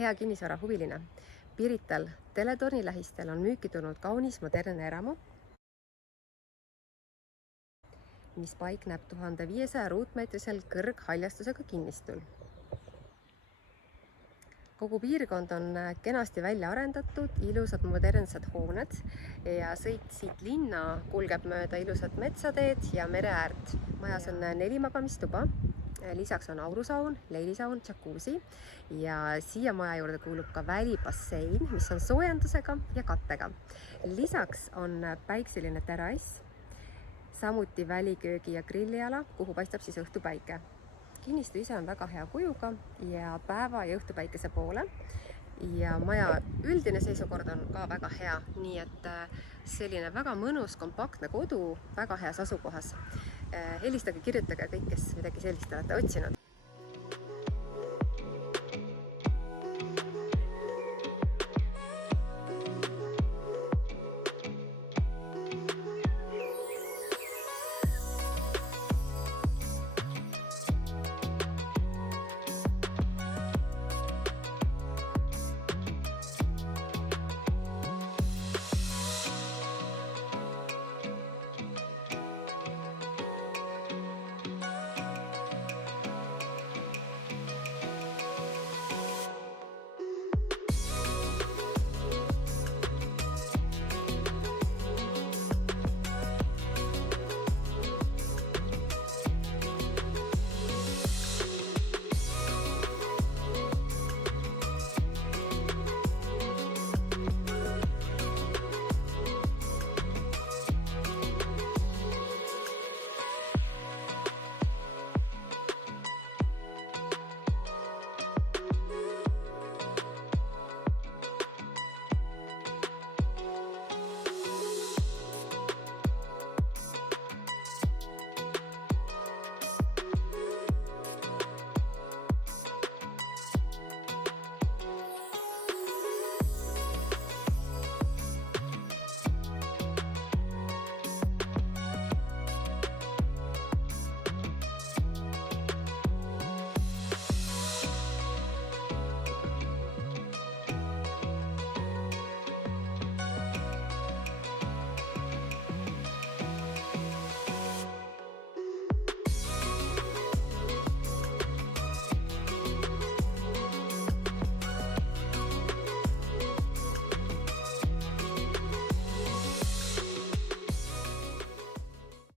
Hea kinnisvarahuviline. Pirital teletorni lähistel on müüki tulnud kaunis modernne eramu, mis paikneb 1500 ruutmeetrisel kõrghaljastusega kinnistul. Kogu piirkond on kenasti välja arendatud, ilusad modernsed hooned ja sõit siit linna kulgeb mööda ilusat metsateed ja mereäärt. Majas on 4 magamistuba, lisaks on aurusaun, leilisaun, jacuzzi ja siia maja juurde kuulub ka välibassein, mis on soojendusega ja kattega. Lisaks on päikseline terrass, samuti väliköögi ja grilliala, kuhu paistab siis õhtupäike. Kinnistu ise on väga hea kujuga ja päeva ja õhtupäikese poole ja maja üldine seisukord on ka väga hea, nii et selline väga mõnus, kompaktne kodu väga heas asukohas. Helistage, kirjutage kõik, kes midagi sellist olete otsinud.